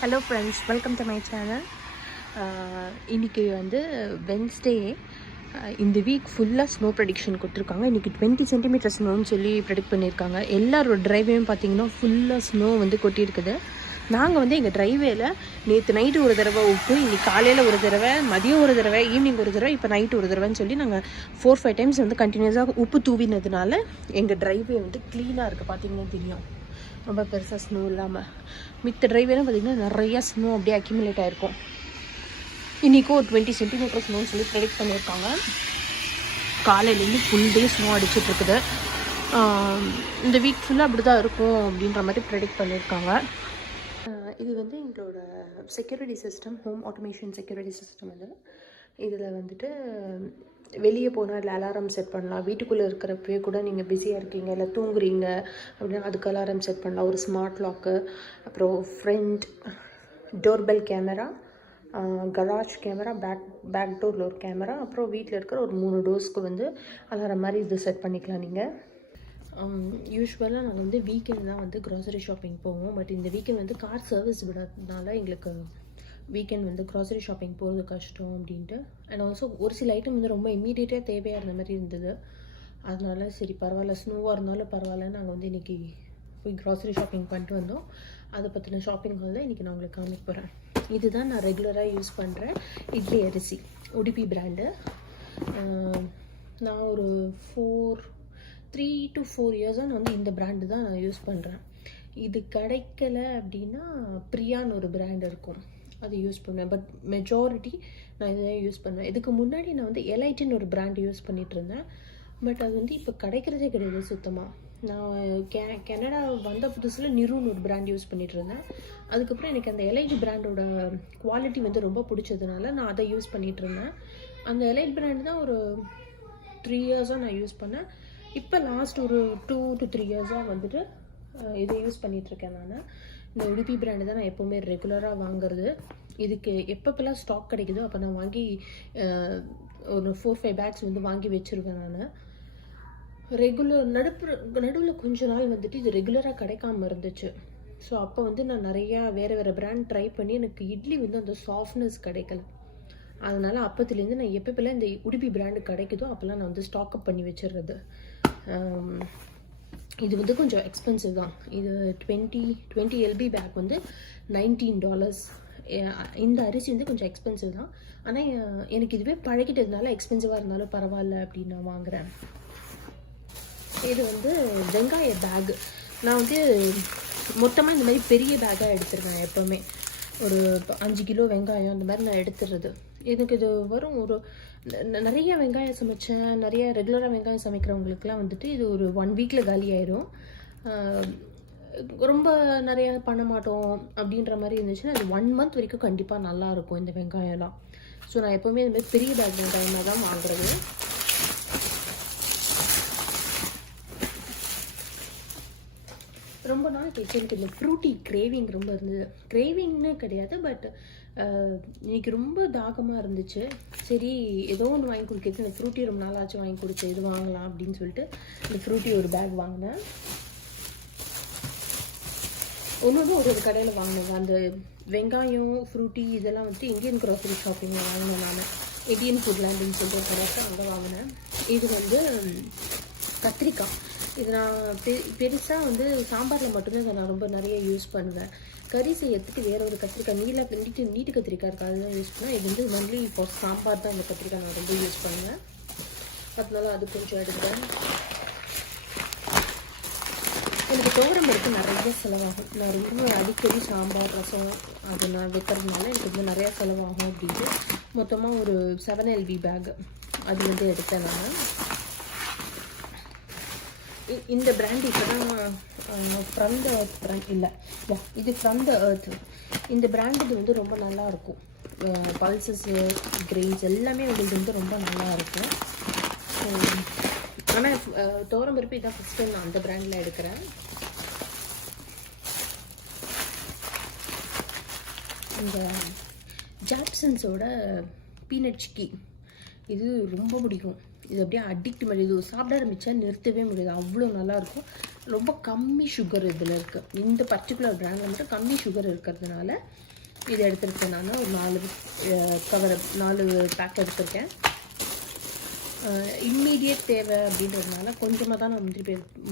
Hello friends, welcome to my channel. இன்றைக்கி வந்து Wednesday. இந்த வீக் ஃபுல்லாக ஸ்னோ ப்ரெடிக்ஷன் கொடுத்துருக்காங்க. இன்றைக்கி 20 சென்டிமீட்டர் ஸ்னோன்னு சொல்லி ப்ரெடிக்ட் பண்ணியிருக்காங்க. எல்லாரோட ட்ரைவேயும் பார்த்திங்கன்னா ஃபுல்லாக ஸ்னோ வந்து கொட்டியிருக்குது. நாங்கள் வந்து எங்கள் ட்ரைவேல நேற்று நைட்டு ஒரு தடவை உப்பு, இன்றைக்கி காலையில் ஒரு தடவை, மதியம் ஒரு தடவை, ஈவினிங் ஒரு தடவை, இப்போ நைட்டு ஒரு தடவைன்னு சொல்லி நாங்கள் 4-5 டைம்ஸ் வந்து கண்டினியூஸாக உப்பு தூவினதுனால எங்கள் ட்ரைவே வந்து க்ளீனாக இருக்குது. பார்த்திங்கன்னா தெரியும், ரொம்ப பெருசாக ஸ்னோ இல்லாமல். மித்த ட்ரைவேலாம் பார்த்திங்கன்னா நிறையா ஸ்னோ அப்படியே அக்யூமுலேட் ஆகிருக்கும். இன்றைக்கும் ஒரு 20 சென்டிமீட்டர் ஸ்னோன்னு சொல்லி ப்ரெடிக்ட் பண்ணியிருக்காங்க. காலையிலேருந்து ஃபுல் டே ஸ்னோ அடிச்சிட்ருக்குது. இந்த வீக் ஃபுல்லாக அப்படி தான் இருக்கும் அப்படின்ற மாதிரி ப்ரெடிக்ட் பண்ணியிருக்காங்க. இது வந்து எங்களோட security system, home automation security system. இதில் வந்துட்டு வெளியே போனால் இல்லை அலாரம் செட் பண்ணலாம். வீட்டுக்குள்ளே இருக்கிறப்பவே கூட நீங்கள் பிஸியாக இருக்கீங்க இல்லை தூங்குறீங்க அப்படின்னா அதுக்கு அலாரம் செட் பண்ணலாம். ஒரு ஸ்மார்ட் லாக்கு, அப்புறம் front doorbell camera, garage camera, back டோரில் ஒரு கேமரா, அப்புறம் வீட்டில் இருக்கிற ஒரு 3 டோர்ஸ்க்கு வந்து அலாரம் மாதிரி இது செட் பண்ணிக்கலாம் நீங்கள். யூஸ்வலாக நாங்கள் வந்து வீக்கெண்ட் தான் வந்து க்ராசரி ஷாப்பிங் போவோம். பட் இந்த வீக்கெண்ட் வந்து கார் சர்வீஸ் விடாதனால எங்களுக்கு வீக்கெண்ட் வந்து க்ராசரி ஷாப்பிங் போகிறது கஷ்டம் அப்படின்ட்டு. அண்ட் ஆல்சோ ஒரு சில ஐட்டம் வந்து ரொம்ப இம்மீடியட்டாக தேவையாக இருந்த மாதிரி இருந்தது. அதனால சரி பரவாயில்ல, ஸ்னோவாக இருந்தாலும் பரவாயில்ல, நாங்கள் வந்து இன்றைக்கி போய் க்ராசரி ஷாப்பிங் பண்ணிட்டு வந்தோம். அதை பற்றின ஷாப்பிங் ஹால் தான் இன்றைக்கி நான் உங்களுக்கு காமிக்க போகிறேன். இதுதான் நான் ரெகுலராக யூஸ் பண்ணுறேன் இட்லி அரிசி, உடுப்பி பிராண்டு. நான் ஒரு 3 to 4 இயர்ஸாக நான் வந்து இந்த பிராண்டு தான் நான் யூஸ் பண்ணுறேன். இது கிடைக்கல அப்படின்னா பிரியான்னு ஒரு பிராண்ட் இருக்கும், அது யூஸ் பண்ணுவேன். பட் மெஜாரிட்டி நான் இதை யூஸ் பண்ணுவேன். இதுக்கு முன்னாடி நான் வந்து எலைட்டுன்னு ஒரு பிராண்ட் யூஸ் பண்ணிகிட்டு இருந்தேன். பட் அது வந்து இப்போ கிடைக்கிறதே கிடையாது சுத்தமாக. நான் கனடா வந்த புதுசில் நிருன்னு ஒரு பிராண்ட் யூஸ் பண்ணிகிட்டு இருந்தேன். அதுக்கப்புறம் எனக்கு அந்த எலைட் பிராண்டோட குவாலிட்டி வந்து ரொம்ப பிடிச்சதுனால நான் அதை யூஸ் பண்ணிகிட்டு இருந்தேன். அந்த எலைட் பிராண்ட் தான் ஒரு 3 இயர்ஸாக நான் யூஸ் பண்ணேன். இப்போ லாஸ்ட் ஒரு 2 to 3 இயர்ஸாக வந்துட்டு இதை யூஸ் பண்ணிகிட்ருக்கேன். நான் இந்த உடுப்பி பிராண்டு தான் நான் எப்போவுமே ரெகுலராக வாங்குறது. இதுக்கு எப்பப்பெல்லாம் ஸ்டாக் கிடைக்குதோ அப்போ நான் வாங்கி ஒரு 4-5 பேக்ஸ் வந்து வாங்கி வச்சுருவேன். நான் நடுவில் கொஞ்ச நாள் வந்துட்டு இது ரெகுலராக கிடைக்காம இருந்துச்சு. ஸோ அப்போ வந்து நான் நிறையா வேறு பிராண்ட் ட்ரை பண்ணி எனக்கு இட்லி வந்து அந்த சாஃப்ட்னஸ் கிடைக்கல. அதனால் அப்போத்துலேருந்து நான் எப்பப்பெல்லாம் இந்த உடுப்பி பிராண்டு கிடைக்குதோ அப்போல்லாம் நான் வந்து ஸ்டாக்அப் பண்ணி வச்சிடுறது. இது வந்து கொஞ்சம் எக்ஸ்பென்சிவ் தான். இது 20 LB பேக் வந்து $19. இந்த அரிசி வந்து கொஞ்சம் எக்ஸ்பென்சிவ் தான். ஆனால் எனக்கு இதுவே பழகிட்டதுனால எக்ஸ்பென்சிவாக இருந்தாலும் பரவாயில்ல அப்படின்னு நான் வாங்குகிறேன். இது வந்து வெங்காய பேகு. நான் வந்து மொத்தமாக இந்த மாதிரி பெரிய பேக்காக எடுத்துருவேன். எப்போவுமே ஒரு 5 கிலோ வெங்காயம் அந்த மாதிரி நான் எடுத்துடுறது. எனக்கு இது வரும் ஒரு நிறைய வெங்காயம் சமைச்சேன். நிறைய ரெகுலராக வெங்காயம் சமைக்கிறவங்களுக்குலாம் வந்துட்டு இது ஒரு 1 வீக்கில் காலி ஆயிரும். ரொம்ப நிறையா பண்ண மாட்டோம் அப்படின்ற மாதிரி இருந்துச்சுன்னா அது 1 மந்த் வரைக்கும் கண்டிப்பாக நல்லாயிருக்கும் இந்த வெங்காயம்லாம். ஸோ நான் எப்போவுமே இந்த மாதிரி பெரிய பேக் வெங்காயமாக தான் வாங்குறது. ரொம்ப நாள் கழிச்சு எனக்கு இந்த ஃப்ரூட்டி கிரேவிங் ரொம்ப இருந்தது. கிரேவிங்னு கிடையாது, பட் இன்றைக்கி ரொம்ப தாகமாக இருந்துச்சு. சரி ஏதோ ஒன்று வாங்கி கொடுக்குறது, இந்த ஃப்ரூட்டி ரொம்ப நாளாச்சும் வாங்கி கொடுத்து இது வாங்கலாம் அப்படின்னு சொல்லிட்டு இந்த ஃப்ரூட்டி ஒரு பேக் வாங்கினேன். ஒன்று ஒரு கடையில் வாங்கினேங்க. அந்த வெங்காயம் ஃப்ரூட்டி இதெல்லாம் வந்துட்டு இந்தியன் க்ராசரி ஷாப்பிங்கில் வாங்கினேன். நான் இந்தியன் ஃபுட்லேண்டுன்னு சொல்லிட்டு ஒரு கடைக்கு அங்கே வாங்கினேன். இது வந்து கத்திரிக்காய். இது நான் பெருசாக வந்து சாம்பாரில் மட்டும்தான் இதை நான் ரொம்ப நிறைய யூஸ் பண்ணுவேன். கறி செய்யறதுக்கு வேற ஒரு கத்திரிக்காய் நீட்டு கத்திரிக்காய் இருக்குது, அதுதான் யூஸ் பண்ணுவேன். இது வந்து ஒன்லி ஃபார் சாம்பார் தான் இந்த கத்திரிக்காய் நான் ரொம்ப யூஸ் பண்ணுவேன். அதனால அது கொஞ்சம் எடுக்கிறேன். எனக்கு துவரம் பருப்பு நிறைய செலவாகும். நான் ரொம்ப அடிக்கடி சாம்பார் ரசம் அது நான் வைக்கிறதுனால எனக்கு வந்து நிறையா செலவாகும் அப்படின்ட்டு மொத்தமாக ஒரு 7 LB பேக் அது வந்து எடுத்தேன் நான். இந்த பிராண்ட் இப்போ தான் ஃப்ரம் த எர்த் பிராண்ட் இல்லை, இது ஃப்ரம் த எர்த். இந்த பிராண்ட் இது வந்து ரொம்ப நல்லாயிருக்கும். பல்சஸ்ஸு கிரெயின்ஸ் எல்லாமே உங்களுக்கு வந்து ரொம்ப நல்லாயிருக்கும். ஆனால் துவரம் பருப்பு இதான் ஃபஸ்ட் டைம் நான் அந்த பிராண்டில் எடுக்கிறேன். இந்த ஜாப்சன்ஸோட பீனட் சிக்கி இது ரொம்ப பிடிக்கும். இது அப்படியே அடிக்ட் மாதிரி, இது சாப்பிட ஆரம்பித்தா நிறுத்தவே முடியாது, அவ்வளோ நல்லாயிருக்கும். ரொம்ப கம்மி சுகர் இதில் இருக்குது. இந்த பர்டிகுலர் பிராண்டில் மட்டும் கம்மி சுகர் இருக்கிறதுனால இதை எடுத்துருக்கேன். நான் ஒரு 4 பேக் எடுத்திருக்கேன். இம்மீடியட் தேவை அப்படின்றதுனால கொஞ்சமாக தான் நான்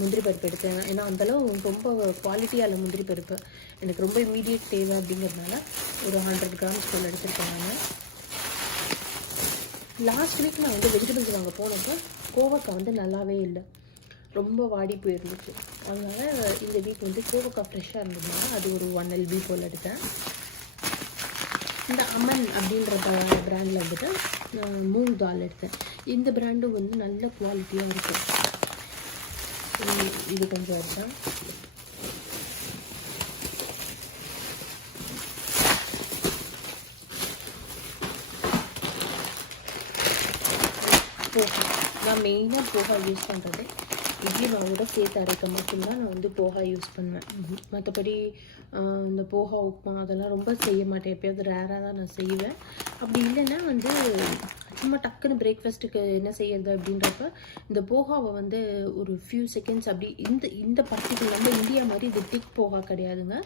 முந்திரி பருப்பு எடுத்தேன். ஏன்னா அந்தளவு ரொம்ப குவாலிட்டியான முந்திரி பருப்பு எனக்கு ரொம்ப இம்மீடியட் தேவை அப்படிங்கிறதுனால ஒரு 100 கிராம்ஸ் போல் எடுத்துருக்கேன். நான் லாஸ்ட் வீக் நான் வந்து வெஜிடபிள்ஸ் வாங்க போனப்போ கோவக்காய் வந்து நல்லாவே இல்லை, ரொம்ப வாடி போயிருந்துச்சு. அதனால் இந்த வீக் வந்து கோவக்காய் ஃப்ரெஷ்ஷாக இருந்ததுனால அது ஒரு 1 LB போல் எடுத்தேன். இந்த அமன் அப்படின்ற பிராண்டில் வந்துட்டு மூங் தால் எடுத்தேன். இந்த பிராண்டும் வந்து நல்ல குவாலிட்டியாக இருக்கும். இது கொஞ்சம் எடுத்தேன். போகா, நான் மெயினாக போகா யூஸ் பண்ணுறது இட்லி மாவோட சேர்த்து அரைக்க மட்டும்தான் நான் வந்து போகா யூஸ் பண்ணுவேன். மற்றபடி இந்த போகா உப்புமா அதெல்லாம் ரொம்ப செய்ய மாட்டேன். எப்போயாவது ரேராக தான் நான் செய்வேன். அப்படி இல்லைன்னா வந்து சும்மா டக்குன்னு பிரேக்ஃபாஸ்ட்டுக்கு என்ன செய்யறது அப்படின்றப்ப இந்த போகாவை வந்து ஒரு ஃபியூ செகண்ட்ஸ் அப்படி இந்த பர்டிகுலர் நம்ம இந்தியா மாதிரி இது திக் போகா கிடையாதுங்க.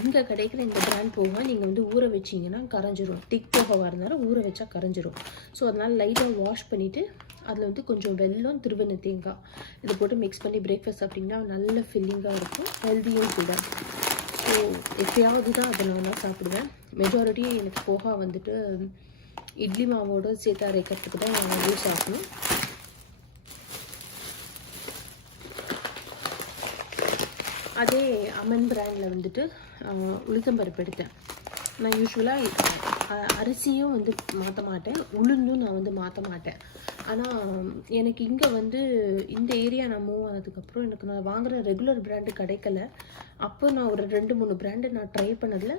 இங்கே கிடைக்கிற இந்த பிராண்ட் போகா நீங்கள் வந்து ஊற வச்சிங்கன்னா கரைஞ்சிரும். திக் போகாவாக இருந்தாலும் ஊற வச்சா கரைஞ்சிரும். ஸோ அதனால் லைட்டாக வாஷ் பண்ணிவிட்டு அதில் வந்து கொஞ்சம் வெல்லம், திருவண்ண தேங்காய் இதை போட்டு மிக்ஸ் பண்ணி பிரேக்ஃபாஸ்ட் அப்படின்னா நல்ல ஃபில்லிங்காக இருக்கும், ஹெல்த்தியும் கூட. ஸோ எப்பயாவது தான் அதை நான் சாப்பிடுவேன். மெஜாரிட்டி எனக்கு போகா வந்துட்டு இட்லி மாவோடு சேர்த்து அரைக்கிறதுக்கு தான் யூஸ் ஆகணும். அதே அமன் பிராண்டில் வந்துட்டு உளுத்தம்பருப்பு எடுத்தேன். நான் யூஸ்வலாக அரிசியும் வந்து மாற்ற மாட்டேன், உளுந்தும் நான் வந்து மாற்ற மாட்டேன். ஆனால் எனக்கு இங்கே வந்து இந்த ஏரியா நான் மூவ் ஆனதுக்கப்புறம் எனக்கு நான் வாங்குகிற ரெகுலர் பிராண்டு கிடைக்கல. அப்போ நான் ஒரு 2-3 பிராண்டு நான் ட்ரை பண்ணதில்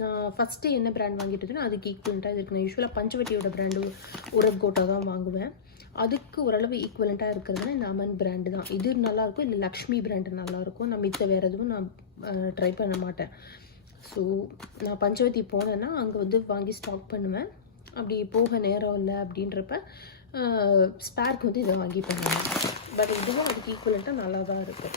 நான் ஃபஸ்ட்டு என்ன பிராண்ட் வாங்கிட்டு இருக்கேன்னா அதுக்கு ஈக்குவலண்ட்டாக இருக்குது. நான் யூஸ்வலாக பஞ்சவட்டியோட பிராண்டு உரப்கோட்டா தான் வாங்குவேன். அதுக்கு ஓரளவு ஈக்குவலண்ட்டாக இருக்கிறதுனா இந்த அமன் பிராண்டு தான். இது நல்லாயிருக்கும், இல்லை லக்ஷ்மி பிராண்டு நல்லாயிருக்கும். நான் மித்த வேறு எதுவும் நான் ட்ரை பண்ண மாட்டேன். ஸோ நான் பஞ்சவதி போனேன்னா அங்கே வந்து வாங்கி ஸ்டாக் பண்ணுவேன். அப்படி போக நேரம் இல்லை அப்படின்றப்ப ஸ்பேர்க்கு வந்து இதை வாங்கி பண்ணுவேன். பட் இதுவும் அதுக்கு ஈக்குவலண்ட்டாக நல்லா தான் இருக்குது.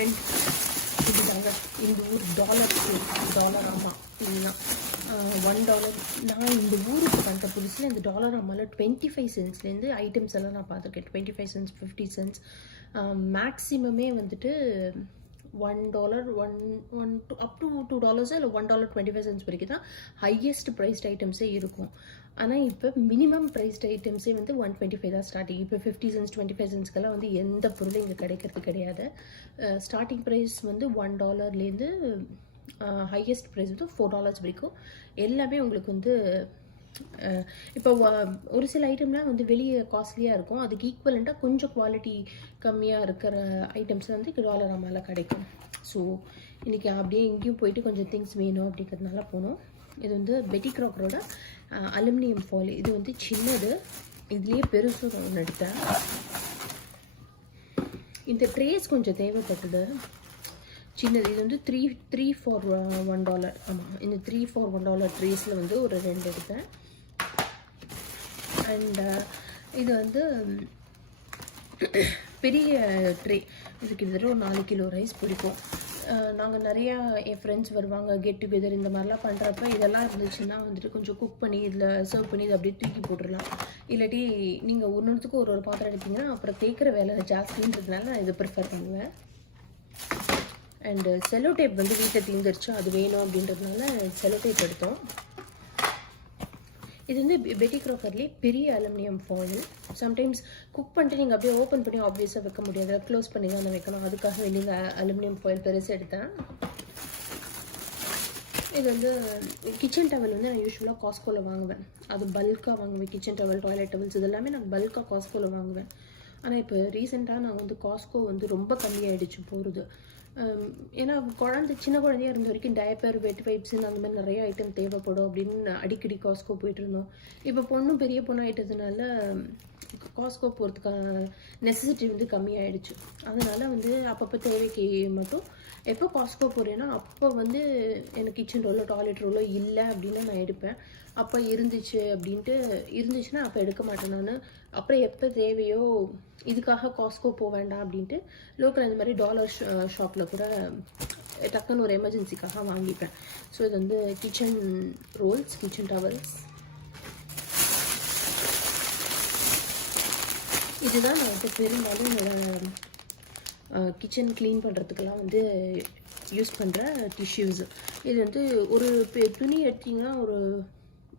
அண்ட் இதுதாங்க இந்த ஊர் டாலர் ஆமாம் இல்லைன்னா $1. நான் இந்த ஊருக்கு வந்த புதுசில் இந்த டாலர் அம்மாவில் 25 சென்ட்ஸ்லேருந்து ஐட்டம்ஸ் எல்லாம் நான் பார்த்துருக்கேன். 25 cents, 50 cents, மேக்ஸிமமே வந்துட்டு $1, up to $2 இல்லை $1.25 வரைக்கும் தான் ஹையஸ்ட் ப்ரைஸ்ட் ஐட்டம்ஸே இருக்கும். ஆனால் இப்போ மினிமம் ப்ரைஸ்ட் ஐட்டம்ஸே வந்து 125 தான் ஸ்டார்டிங். இப்போ 50 cents 25 centsக்கெல்லாம் வந்து எந்த பொருளும் இங்கே கிடைக்கிறது கிடையாது. ஸ்டார்டிங் ப்ரைஸ் வந்து $1லேருந்து ஹையஸ்ட் ப்ரைஸ் வந்து $4 வரைக்கும் எல்லாமே உங்களுக்கு வந்து இப்போ ஒரு சில ஐட்டம்லாம் வந்து வெளியே காஸ்ட்லியாக இருக்கும். அதுக்கு ஈக்குவலண்ட்டாக கொஞ்சம் குவாலிட்டி கம்மியாக இருக்கிற ஐட்டம்ஸ் வந்து டாலர் அம்மாவில் கிடைக்கும். ஸோ இன்றைக்கி அப்படியே எங்கேயும் போயிட்டு கொஞ்சம் திங்ஸ் வேணும் அப்படிங்கிறதுனால போனோம். இது வந்து பெட்டி க்ராக்கரோட அலுமினியம் ஃபாயில். இது வந்து சின்னது, இதுலேயே பெருசு ஒன்று எடுத்தேன். இந்த ட்ரேஸ் கொஞ்சம் தேவைப்பட்டது, சின்னது. இது வந்து 3 for $1. ஆமாம், இந்த 3 for $1 ட்ரேஸில் வந்து ஒரு 2 எடுத்தேன். அண்ட் இது வந்து பெரிய ட்ரே. இதுக்கு கிட்டத்தட்ட ஒரு 4 கிலோ ரைஸ் பிடிக்கும். நாங்கள் நிறையா என் ஃப்ரெண்ட்ஸ் வருவாங்க, கெட் டுகெதர் இந்த மாதிரிலாம் பண்ணுறப்ப இதெல்லாம் இருந்துச்சுன்னா வந்துட்டு கொஞ்சம் குக் பண்ணி இதில் சர்வ் பண்ணி இதை அப்படியே தூக்கி போட்டுடலாம். இல்லாட்டி நீங்கள் ஒன்றுத்துக்கும் ஒரு பாத்திரம் எடுத்திங்கன்னா அப்புறம் தேய்க்கிற வேலை ஜாஸ்தின்றதுனால நான் இதை ப்ரிஃபர் பண்ணுவேன். அண்டு செல்லோ டேப் வந்து வீட்டில் தீர்ந்துருச்சு, அது வேணும் அப்படின்றதுனால செல்லோ டேப் எடுத்தோம். இது வந்து பெட்டி க்ராக்கர்லேயே பெரிய அலுமினியம் ஃபாயில். சம்டைம்ஸ் குக் பண்ணிட்டு நீங்கள் அப்படியே ஓப்பன் பண்ணி ஆப்வியஸாக வைக்க முடியாது, க்ளோஸ் பண்ணி தான் வைக்கணும். அதுக்காக வெளியே அலுமினியம் ஃபாயில் பெருசு எடுத்தேன். இது வந்து கிச்சன் டவல் வந்து நான் யூஸ்வலாக காஸ்கோவில் வாங்குவேன். அது பல்காக வாங்குவேன். கிச்சன் டவல், டாய்லெட் டவல்ஸ் இதெல்லாமே நான் பல்காக காஸ்கோவில் வாங்குவேன். ஆனால் இப்போ ரீசெண்டாக நான் வந்து காஸ்கோ வந்து ரொம்ப கம்மியாகிடுச்சு போகிறது. ஏன்னா சின்ன குழந்தையாக இருந்த வரைக்கும் டயப்பர், வெட் வைப்ஸுன்னு அந்த மாதிரி நிறைய ஐட்டம் தேவைப்படும் அப்படின்னு அடிக்கடி காஸ்கோ போயிட்டு இருந்தோம். இப்போ பொண்ணும் பெரிய பொண்ணு ஆகிட்டதுனால காஸ்கோ போகிறதுக்கான நெசசிட்டி வந்து கம்மியாயிடுச்சு. அதனால் வந்து அப்பப்போ தேவைக்கு மட்டும் எப்போ காஸ்கோ போகிறேன்னா அப்போ வந்து எனக்கு கிச்சன் ரோலோ டாய்லெட் ரோலோ இல்லை அப்படின்னா நான் எடுப்பேன். அப்போ இருந்துச்சுன்னா அப்போ எடுக்க மாட்டேன் நான். அப்புறம் எப்போ தேவையோ இதுக்காக காஸ்கோ போக வேண்டாம் அப்படின்ட்டு லோக்கல் இந்த மாதிரி டாலர் ஷாப்பில் கூட டக்குன்னு ஒரு எமர்ஜென்சிக்காக வாங்கிப்பேன். ஸோ இது வந்து கிச்சன் ரோல்ஸ், கிச்சன் டவல்ஸ். இதுதான் நான் வந்து பெரும்பாலும் என்னோடய கிச்சன் க்ளீன் பண்ணுறதுக்கெல்லாம் வந்து யூஸ் பண்ணுற டிஷ்யூஸு. இது வந்து ஒரு துணி எடுத்திங்கன்னா ஒரு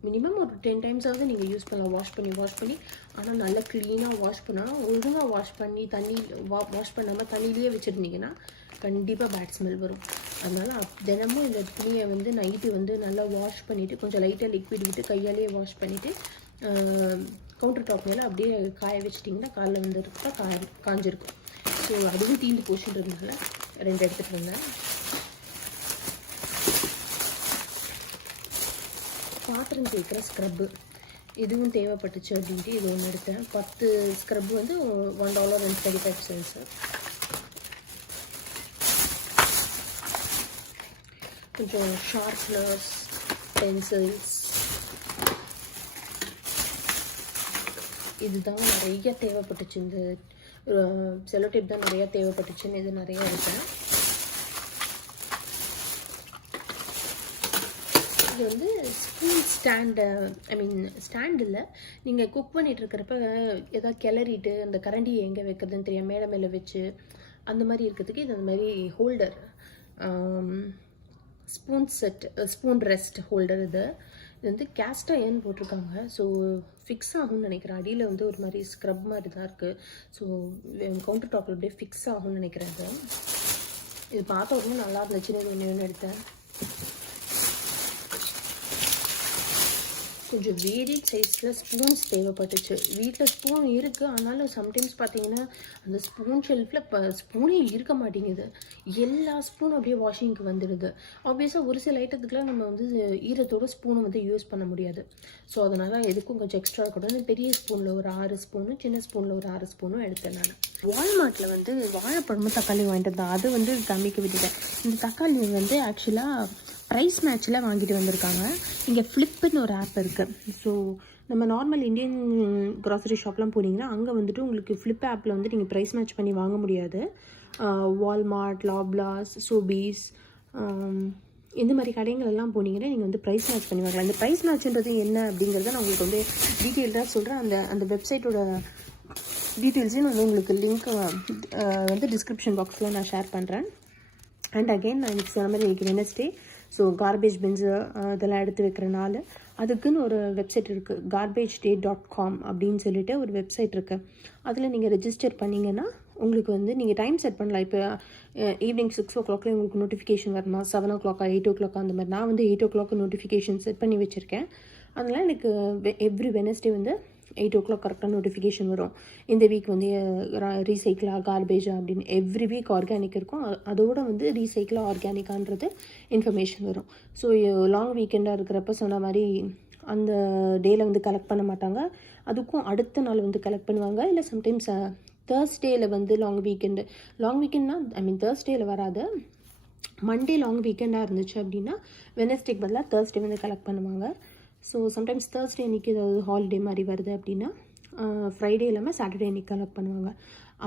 மினிமம் ஒரு 10 டைம்ஸாவது நீங்கள் யூஸ் பண்ணலாம். வாஷ் பண்ணி ஆனால் நல்லா க்ளீனாக வாஷ் பண்ணால், ஒழுங்காக வாஷ் பண்ணி வாஷ் பண்ணாமல் தண்ணியிலேயே வச்சுருந்தீங்கன்னா கண்டிப்பாக பேட் ஸ்மெல் வரும். அதனால் தினமும் இந்த துணியை வந்து நைட்டு வந்து நல்லா வாஷ் பண்ணிவிட்டு கொஞ்சம் லைட்டாக லிக்விட் விட்டு கையாலேயே வாஷ் பண்ணிவிட்டு கவுண்டர் டாப் மேலே அப்படியே காய வச்சிட்டிங்கன்னா காலைல வந்து காஞ்சிருக்கும். ஸோ அதுவும் தீந்து போச்சுன்றதுனால 2 எடுத்துகிட்டு இருந்தேன். பாத்திரம் தேய்க்கிற ஸ்க்ரப்பு இதுவும் தேவைப்பட்டுச்சு அப்படின்ட்டு இது ஒன்று எடுத்தேன். 10 ஸ்க்ரப் வந்து $1.35. கொஞ்சம் ஷார்ப்னர்ஸ், பென்சில்ஸ், இதுதான் நிறைய தேவைப்பட்டுச்சு. இந்த செல்லோ டேப் தான் நிறையா தேவைப்பட்டுச்சுன்னு இது நிறையா எடுத்தேன். இது வந்து ஸ்பூன் ஸ்டாண்டு, ஸ்டாண்ட் இல்லை, நீங்கள் குக் பண்ணிகிட்டு இருக்கிறப்ப எதாவது கிளறிட்டு அந்த கரண்டியை எங்கே வைக்கிறதுன்னு தெரியாமல் மேலே மேலே வச்சு அந்த மாதிரி இருக்கிறதுக்கு இது அந்த மாதிரி ஹோல்டர், ஸ்பூன் ரெஸ்ட் ஹோல்டர். இது வந்து கேஸ்ட் அயர்ன் போட்டிருக்காங்க. ஸோ ஃபிக்ஸ் ஆகும்னு நினைக்கிறேன். அடியில் வந்து ஒரு மாதிரி ஸ்க்ரப் மாதிரி தான் இருக்குது. ஸோ கவுண்டர் டாப்பில் அப்படியே ஃபிக்ஸ் ஆகும்னு நினைக்கிறேன். இது பார்த்த உடனே நல்லா இருந்துச்சுன்னு ஒன்று எடுத்தேன். கொஞ்சம் வேரியட் சைஸில் ஸ்பூன்ஸ் தேவைப்பட்டுச்சு. வீட்டில் ஸ்பூன் இருக்குது, ஆனாலும் சம்டைம்ஸ் பார்த்தீங்கன்னா அந்த ஸ்பூன் ஷெல்ஃபில் ஸ்பூனே இருக்க மாட்டேங்குது. எல்லா ஸ்பூனும் அப்படியே வாஷிங்க்கு வந்துடுது. ஆப்வியஸாக ஒரு சில ஐட்டத்துக்குலாம் நம்ம வந்து ஈரத்தோட ஸ்பூனை வந்து யூஸ் பண்ண முடியாது. ஸோ அதனால் எதுக்கும் கொஞ்சம் எக்ஸ்ட்ரா கூட பெரிய ஸ்பூனில் ஒரு 6 ஸ்பூனும் சின்ன ஸ்பூனில் ஒரு 6 ஸ்பூனும் எடுத்தேன் நான். வால்மார்ட்டில் வந்து வாழைப்பழமும் தக்காளி வாங்கிட்டு இருந்தேன். அது வந்து காமிக்க விட்டுட்டேன். இந்த தக்காளி வந்து ஆக்சுவலாக ப்ரைஸ் மேட்ச்சில் வாங்கிட்டு வந்திருக்காங்க. இங்கே ஃப்ளிப்புன்னு ஒரு ஆப் இருக்குது. ஸோ நம்ம நார்மல் இந்தியன் க்ராசரி ஷாப்லாம் போனீங்கன்னா அங்கே வந்துட்டு உங்களுக்கு ஃப்ளிப் ஆப்பில் வந்து நீங்கள் ப்ரைஸ் மேட்ச் பண்ணி வாங்க முடியாது. வால்மார்ட், லாப்லாஸ், சோபீஸ் இந்த மாதிரி கடைங்களெல்லாம் போனீங்கன்னா நீங்கள் வந்து ப்ரைஸ் மேட்ச் பண்ணி வாங்கலாம். இந்த ப்ரைஸ் மேட்ச்ன்றது என்ன அப்படிங்கிறத நான் உங்களுக்கு வந்து டீட்டெயில்டாக சொல்கிறேன். அந்த வெப்சைட்டோட டீட்டெயில்ஸையும் வந்து உங்களுக்கு லிங்க் வந்து டிஸ்கிரிப்ஷன் பாக்ஸில் நான் ஷேர் பண்ணுறேன். அண்ட் அகெயின் நான் இன்றைக்கி சொன்ன மாதிரி இன்றைக்கி வெனஸ்டே. ஸோ கார்பேஜ் பின்ஸு இதெல்லாம் எடுத்து வைக்கிறனால அதுக்குன்னு ஒரு வெப்சைட் இருக்குது, garbagedate.com அப்படின்னு சொல்லிட்டு ஒரு வெப்சைட் இருக்குது. அதில் நீங்கள் ரெஜிஸ்டர் பண்ணிங்கன்னா உங்களுக்கு வந்து நீங்கள் டைம் செட் பண்ணலாம். இப்போ ஈவினிங் 6 o'clock உங்களுக்கு நோட்டிஃபிகேஷன் வரணுமா, 7 o'clock 8 o'clock அந்த மாதிரி. நான் வந்து 8 o'clock நோட்டிஃபிகேஷன் செட் பண்ணி வச்சுருக்கேன். அதனால் எனக்கு எவ்ரி வெனஸ்டே வந்து 8 o'clock கரெக்டாக நோட்டிஃபிகேஷன் வரும். இந்த வீக் வந்து ரீசைக்கிளா கார்பேஜா அப்படின்னு எவ்ரி வீக் ஆர்கானிக் இருக்கும். அதோட வந்து ரீசைக்கிளா ஆர்கானிக்கான்றது இன்ஃபர்மேஷன் வரும். ஸோ லாங் வீக்கெண்டாக இருக்கிறப்ப சொன்ன மாதிரி அந்த டேயில் வந்து கலெக்ட் பண்ண மாட்டாங்க. அதுக்கும் அடுத்த நாள் வந்து கலெக்ட் பண்ணுவாங்க. இல்லை சம்டைம்ஸ் தேர்ஸ்டேயில் வந்து லாங் வீக்கெண்ட்னா தேர்ஸ்டேயில் வராது. மண்டே லாங் வீக்கெண்டாக இருந்துச்சு அப்படின்னா வெனஸ்டேக்கு பதிலாக தேர்ஸ்டே வந்து கலெக்ட் பண்ணுவாங்க. ஸோ சம்டைம்ஸ் தேர்ஸ்டே அன்றைக்கி ஏதாவது ஹாலிடே மாதிரி வருது அப்படின்னா ஃப்ரைடே இல்லாமல் சாட்டர்டே அன்றைக்கி கலெக்ட் பண்ணுவாங்க.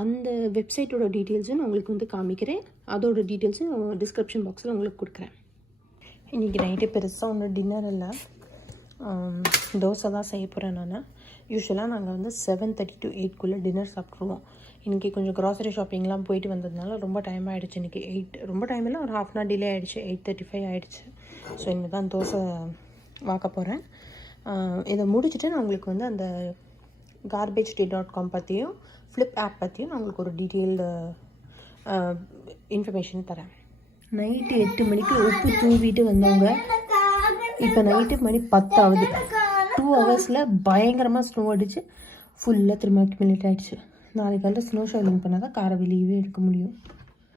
அந்த வெப்சைட்டோட டீட்டெயில்ஸும் நான் உங்களுக்கு வந்து காமிக்கிறேன். அதோட டீட்டெயில்ஸும் டிஸ்கிரிப்ஷன் பாக்ஸில் உங்களுக்கு கொடுக்குறேன். இன்றைக்கி நைட்டு பெருசாக ஒன்றும் டின்னர் இல்லை, தோசை தான் செய்ய போகிறேன் நான். யூஸ்வலாக நாங்கள் வந்து 7:30 to 8 டின்னர் சாப்பிட்ருவோம். இன்றைக்கி கொஞ்சம் க்ராசரி ஷாப்பிங்லாம் போயிட்டு வந்ததுனால ரொம்ப டைம் ஆகிடுச்சு. இன்றைக்கி 8 ரொம்ப டைம் இல்லை, ஒரு 1/2 hour டிலே ஆகிடுச்சு. 8:35 ஆகிடுச்சு. ஸோ இனிமேல் தான் தோசை வாக்க போகிறேன். இதை முடிச்சுட்டு நான் உங்களுக்கு வந்து அந்த garbagedate.com பற்றியும் ஃப்ளிப் ஆப் பற்றியும் நான் உங்களுக்கு ஒரு டீட்டெயில்டு இன்ஃபர்மேஷன் தரேன். நைட்டு 8 மணிக்கு உப்பு தூவிட்டு வந்தவங்க இப்போ நைட்டு மணி 10 ஆகுது. 2 hours பயங்கரமாக ஸ்னோ அடிச்சு ஃபுல்லாக திரும்ப அக்யூமுலேட் ஆகிடுச்சு. நாளைக்கு வந்து ஸ்னோ ஷோலிங் பண்ணால் தான் காரை வெளியவே எடுக்க முடியும்.